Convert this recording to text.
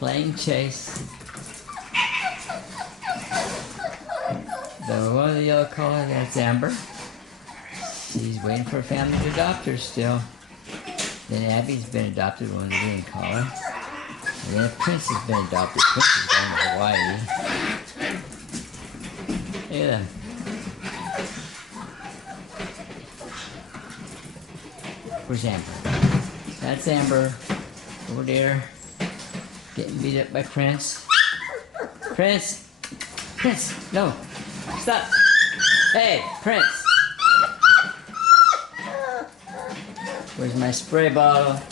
playing chase. The one with the yellow collar, that's Amber. She's waiting for a family to adopt her still. Then Abby's been adopted, one of the green collar. And then Prince has been adopted. Prince is going to Hawaii. Look at them. Where's Amber? That's Amber. Over there. Getting beat up by Prince. Prince! Prince! No! Stop! Hey! Prince! Where's my spray bottle?